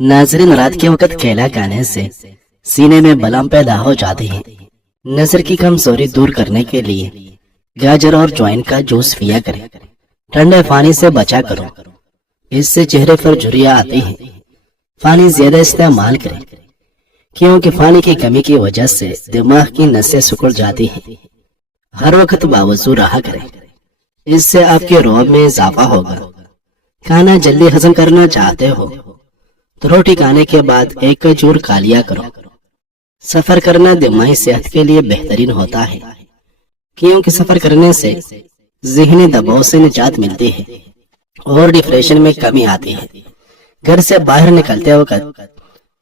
नाजरीन, रात के वक्त केला खाने से सीने में बलम पैदा हो जाती है। नजर की कमजोरी दूर करने के लिए गाजर और ज्वाइन का जूस पिया करें। ठंडे पानी से बचा करो, इससे चेहरे पर झुर्रियां आती है। पानी ज्यादा इस्तेमाल करें, क्योंकि पानी की कमी की वजह से दिमाग की नसें सिकुड़ जाती हैं। हर वक्त बावजूद रहा करें, इससे आपके रोब में इजाफा होगा। खाना जल्दी हजम करना चाहते हो तो रोटी खाने के बाद एक खजूर खा लिया करो। सफर करना दिमागी सेहत के लिए बेहतरीन होता है, क्योंकि सफर करने से ज़हनी दबाव से निजात मिलती है और डिप्रेशन में कमी आती है। घर से बाहर निकलते वक्त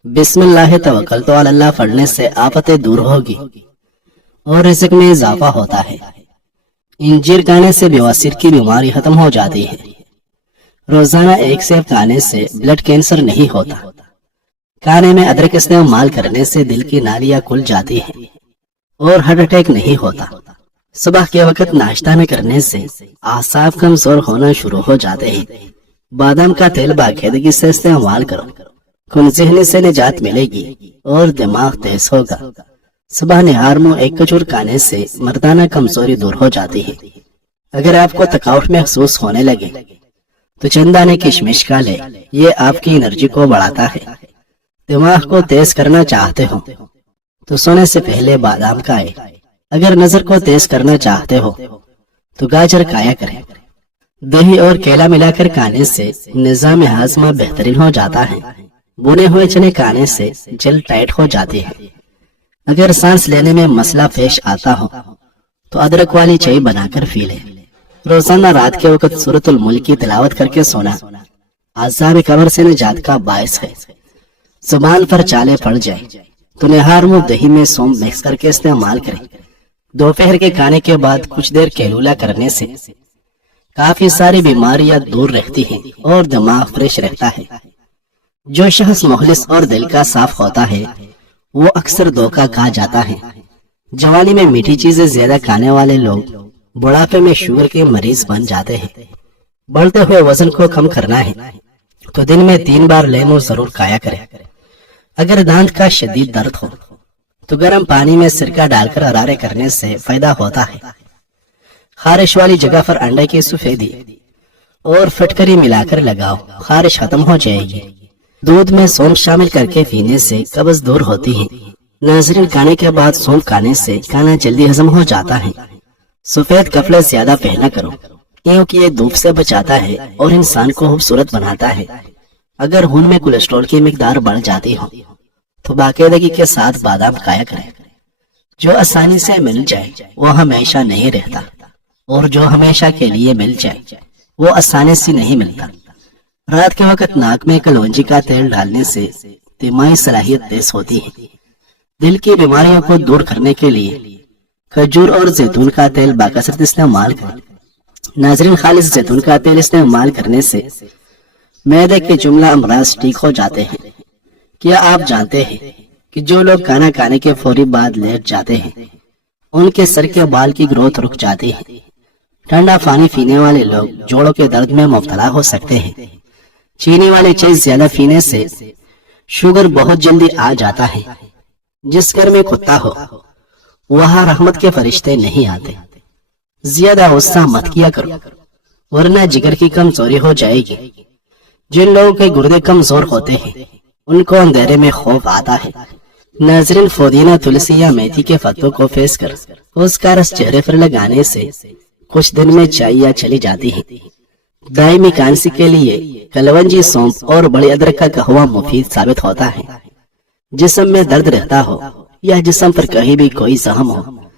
बिस्मिल्लाह तवक्कलतु अलल्लाह पढ़ने से आफतें दूर होगी और रिज़्क में इजाफा होता है। इंजीर खाने से बवासीर की बीमारी खत्म हो जाती है। रोजाना एक सेब खाने से ब्लड कैंसर नहीं होता। खाने में अदरक इस्तेमाल करने से दिल की नालियां खुल जाती हैं और हार्ट अटैक नहीं होता। सुबह के वक्त नाश्ता न करने से आसाब कमजोर होना शुरू हो जाते हैं। बादाम का तेल बाकायदगी से इस्तेमाल करो, ज़हनी से निजात मिलेगी और दिमाग तेज होगा। सुबह निहार मुंह एक खजूर खाने से मर्दाना कमजोरी दूर हो जाती है। अगर आपको थकावट महसूस होने लगे तो चंदाने किशमिश खा ले, ये आपकी एनर्जी को बढ़ाता है। दिमाग को तेज करना चाहते हो तो सोने से पहले बादाम खाएं। अगर नजर को तेज करना चाहते हो तो गाजर खाया करें। दही और केला मिलाकर खाने से निजाम हाजमा बेहतरीन हो जाता है। बुने हुए चने खाने से जल टाइट हो जाती है। अगर सांस लेने में मसला पेश आता हो तो अदरक वाली चाय बनाकर पी ले। रोजाना रात के वक्त सूरतुल मुल्क की तिलावत करके सोना आज़ाब कब्र से निजात का बायस है। जुबान पर चाले पड़ जाए तो निहार मुंह दही में सौंफ मिक्स करके इस्तेमाल करें। दोपहर के खाने के बाद कुछ देर कैलूला करने से काफी सारी बीमारियां दूर रहती हैं और दिमाग फ्रेश रहता है। जो शख्स मुखलिस और दिल का साफ होता है वो अक्सर धोखा खा जाता है। जवानी में मीठी चीजें ज्यादा खाने वाले लोग बुढ़ापे में शुगर के मरीज बन जाते हैं। बढ़ते हुए वजन को कम करना है तो दिन में 3 बार लेमन जरूर खाया करें। अगर दांत का शदीद दर्द हो तो गर्म पानी में सिरका डालकर हरारे करने से फायदा होता है। खारिश वाली जगह पर अंडे की सफेदी और फटकरी मिलाकर लगाओ, खारिश खत्म हो जाएगी। दूध में सौंफ शामिल करके पीने से कब्ज दूर होती है। नाज़रीन, खाने के बाद सौंफ खाने से खाना जल्दी हजम हो जाता है। सफेद कपड़े ज्यादा पहना करो, क्योंकि ये धूप से बचाता है और इंसान को खूबसूरत बनाता है। अगर खून में कोलेस्ट्रॉल की मिकदार बढ़ जाती हो तो बाकायदगी के साथ बादाम खाया करें। जो आसानी से मिल जाए वो हमेशा नहीं रहता, और जो हमेशा के लिए मिल जाए वो आसानी से नहीं मिलता। रात के वक्त नाक में कलौंजी का तेल डालने से दिमागी सलाहियत तेज होती है। दिल की बीमारियों को दूर करने के लिए खजूर और जैतून का तेल बाकसरत इस्तेमाल करें। नाज़रीन, खालिस जैतून का तेल इस्तेमाल करने से मैदे के जुमला अमराज ठीक हो जाते हैं। क्या आप जानते हैं कि जो लोग खाना खाने के फौरी बाद लेट जाते हैं उनके सर के बाल की ग्रोथ रुक जाती है। ठंडा पानी पीने वाले लोग जोड़ों के दर्द में मुब्तला हो सकते हैं। चीनी वाली चीज ज्यादा पीने से शुगर बहुत जल्दी आ जाता है। जिस घर में कुत्ता हो वहां रहमत के फरिश्ते नहीं आते। ज्यादा गुस्सा मत किया करो, वरना जिगर की कमजोरी हो जाएगी। जिन लोगों के गुर्दे कमजोर होते हैं उनको अंधेरे में खौफ आता है। नाज़रीन, पुदीना, तुलसी या मेथी के पत्तों को फेस कर उसका रस चेहरे पर लगाने से कुछ दिन में चाइयां चली जाती है। दायमी खांसी के लिए कलवंजी, सौंफ और बड़ी अदरक का कहवा मुफीद साबित होता है। जिस्म में दर्द रहता हो या जिस्म पर कहीं भी कोई जख्म हो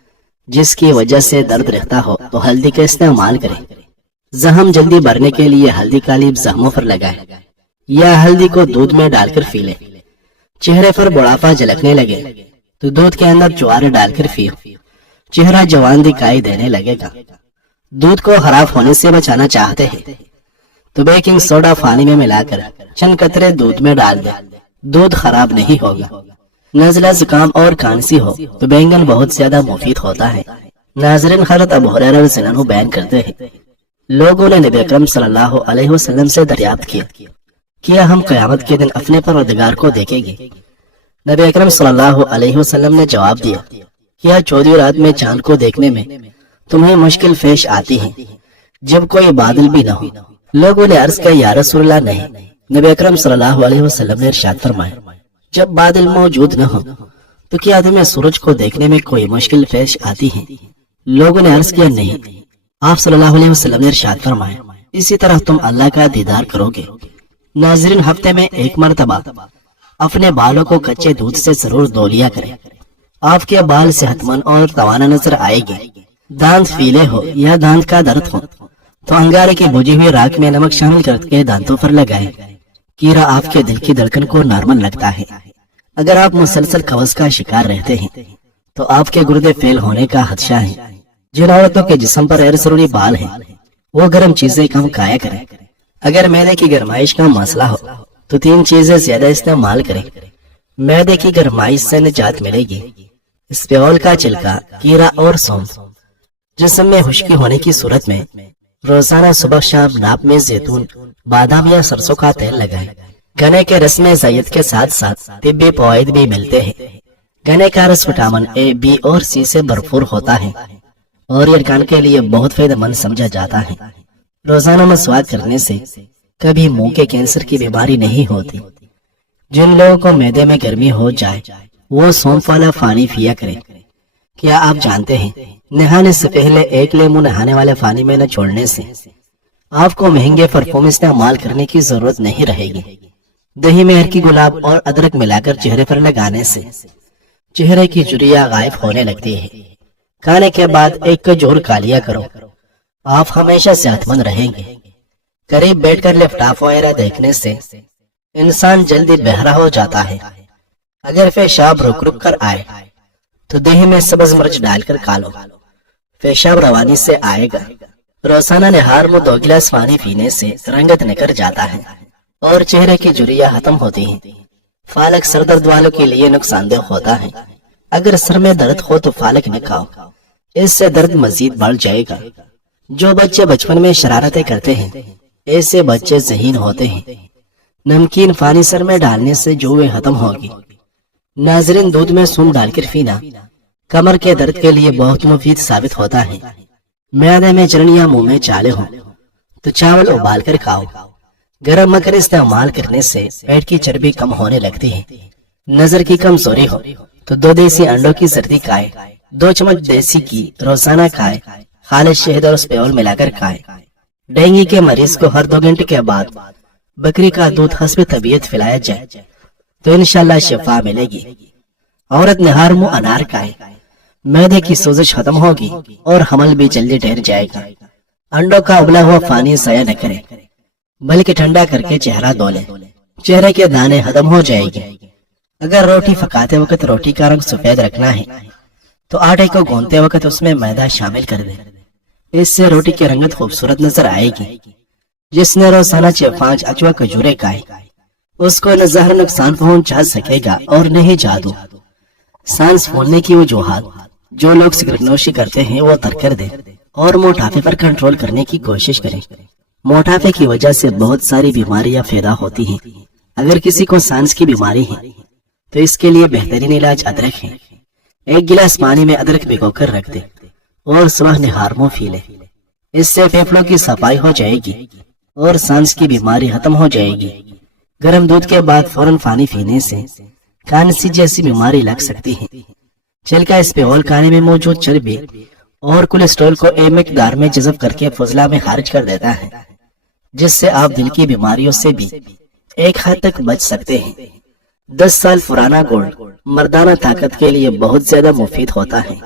जिसकी वजह से दर्द रहता हो तो हल्दी का इस्तेमाल करें। जख्म जल्दी भरने के लिए हल्दी का लीप जख्मों पर लगाएं या हल्दी को दूध में डालकर पी लें। चेहरे पर बुढ़ापा झलकने लगे तो दूध के अंदर ज्वार डालकर पियो, चेहरा जवान दिखाई देने लगेगा। दूध को खराब होने से बचाना चाहते हैं तो बेकिंग सोडा पानी में मिलाकर चंद कतरे दूध में डाल दें, दूध खराब नहीं होगा। नज़ला, जुकाम और खांसी हो तो बैंगन बहुत ज्यादा मुफीद होता है। नाज़रीन, हज़रत अबू हुरैरा रज़ी अल्लाह अन्हु बयान करते हैं, लोगों ने नबी अकरम सल्लल्लाहु अलैहि वसल्लम से दरियाफ्त किया, کیا ہم قیامت کے دن اپنے پروردگار کو دیکھیں گے؟ نبی اکرم صلی اللہ علیہ وسلم نے جواب دیا، کیا 14 رات میں چاند کو دیکھنے میں تمہیں مشکل پیش آتی ہے جب کوئی بادل بھی نہ ہو؟ لوگوں نے عرض کیا، یا رسول اللہ نہیں۔ نبی اکرم صلی اللہ علیہ وسلم نے ارشاد فرمایا، جب بادل موجود نہ ہو تو کیا تمہیں سورج کو دیکھنے میں کوئی مشکل پیش آتی ہے؟ لوگوں نے عرض کیا، نہیں۔ آپ صلی اللہ علیہ وسلم نے ارشاد فرمایا، اسی طرح تم اللہ کا دیدار کرو گے۔ ناظرین، ہفتے میں ایک مرتبہ اپنے بالوں کو کچے دودھ سے ضرور دھو لیا کریں۔ آپ کے بال صحت مند اور توانا نظر آئے گے۔ دانت فیلے ہو یا دانت کا درد ہو تو انگارے کی بجھی ہوئی راکھ میں نمک شامل کر کے دانتوں پر لگائیں۔ کیڑا آپ کے دل کی دھڑکن کو نارمل لگتا ہے۔ اگر آپ مسلسل قبض کا شکار رہتے ہیں تو آپ کے گردے فیل ہونے کا خدشہ ہے۔ جن عورتوں کے جسم پر غیر ضروری بال ہیں وہ گرم چیزیں کم کھایا کریں۔ اگر معدے کی گرمائش کا مسئلہ ہو تو 3 چیزیں زیادہ استعمال کریں۔ معدے کی گرمائش سے نجات ملے گی: اسپیول کا چھلکا، کیڑا اور سونف۔ جسم میں خشکی ہونے کی صورت میں روزانہ صبح شام ناپ میں زیتون، بادام یا سرسوں کا تیل لگائیں۔ گنے کے رس میں زیت کے ساتھ ساتھ طبی فوائد بھی ملتے ہیں۔ گنے کا رس وٹامن اے، بی اور سی سے بھرپور ہوتا ہے اور یہ کان کے لیے بہت فائدہ مند سمجھا جاتا ہے۔ روزانہ مسواک کرنے سے کبھی منہ کے کینسر کی بیماری نہیں ہوتی۔ جن لوگوں کو معدے میں گرمی ہو جائے وہ سونف والا پانی پیا کریں۔ کیا آپ جانتے ہیں نہانے سے پہلے 1 لیموں نہانے والے پانی میں نہ چھوڑنے سے آپ کو مہنگے پرفیوم استعمال کرنے کی ضرورت نہیں رہے گی۔ دہی میں ہرکی گلاب اور ادرک ملا کر چہرے پر لگانے سے چہرے کی جھریاں غائب ہونے لگتی ہے۔ کھانے کے بعد 1 کھجور کھا لیا کرو، آپ ہمیشہ صحت مند رہیں گے۔ قریب بیٹھ کر لیپ ٹاپ وغیرہ دیکھنے سے انسان جلدی بہرا ہو جاتا ہے۔ اگر پیشاب رک رک کر آئے تو دہی میں سبز مرچ ڈال کر کھا لو، پیشاب روانی سے آئے گا۔ روزانہ نہار میں 2 گلاس پانی پینے سے رنگت نکل جاتا ہے اور چہرے کی جھریاں ختم ہوتی ہیں۔ پالک سر درد والوں کے لیے نقصان دہ ہوتا ہے۔ اگر سر میں درد ہو تو پالک نہ کھاؤ، اس سے درد مزید بڑھ جائے گا۔ جو بچے بچپن میں شرارتیں کرتے ہیں ایسے بچے ذہین ہوتے ہیں۔ نمکین پانی سر میں ڈالنے سے جوئیں ختم ہوگی۔ ناظرین، دودھ میں سون ڈال کر پینا کمر کے درد کے لیے بہت مفید ثابت ہوتا ہے۔ معدے میں جلن یا منہ میں چالے ہوں تو چاول ابال کر کھاؤ۔ گرم مکر استعمال کرنے سے پیٹ کی چربی کم ہونے لگتی ہے۔ نظر کی کمزوری ہو تو 2 دیسی انڈوں کی زردی کھائے، 2 چمچ دیسی گھی روزانہ کھائے، خالص شہد اور اسپیول ملا کر کھائے۔ ڈینگی کے مریض کو ہر 2 گھنٹے کے بعد بکری کا دودھ حسب طبیعت پلایا جائے تو انشاءاللہ شفا ملے گی۔ عورت نہار منہ انار کھائے، معدے کی سوزش ختم ہوگی اور حمل بھی جلدی ٹھہر جائے گا۔ انڈوں کا ابلا ہوا پانی ضائع نہ کرے بلکہ ٹھنڈا کر کے چہرہ دھو لے، چہرے کے دانے ختم ہو جائے گی۔ اگر روٹی پکاتے وقت روٹی کا رنگ سفید رکھنا ہے تو آٹے کو گوندتے وقت اس میں میدا شامل کر دیں، اس سے روٹی کی رنگت خوبصورت نظر آئے گی۔ جس نے روزانہ 5 اجوا کھجوریں کھائے اس کو نہ زہر نقصان پہنچا سکے گا اور نہ ہی جادو۔ سانس پھولنے کی وجوہات: جو لوگ سگریٹ نوشی کرتے ہیں وہ ترک کر دیں اور موٹاپے پر کنٹرول کرنے کی کوشش کریں۔ موٹاپے کی وجہ سے بہت ساری بیماریاں پیدا ہوتی ہیں۔ اگر کسی کو سانس کی بیماری ہے تو اس کے لیے بہترین علاج ادرک ہے۔ 1 گلاس پانی میں ادرک بھگو کر رکھ دے اور صبح نہار منہ پی لے، اس سے پھیپھڑوں کی صفائی ہو جائے گی اور سانس کی بیماری ختم ہو جائے گی۔ گرم دودھ کے بعد فوراً پانی پینے سے کانسی جیسی بیماری لگ سکتی ہے۔ چھلکا اسپیول کھانے میں موجود چربی اور کولیسٹرول کو ایک مقدار میں جذب کر کے فضلہ میں خارج کر دیتا ہے، جس سے آپ دل کی بیماریوں سے بھی ایک حد تک بچ سکتے ہیں۔ 10 سال پرانا گولڈ مردانہ طاقت کے لیے بہت زیادہ مفید ہوتا ہے۔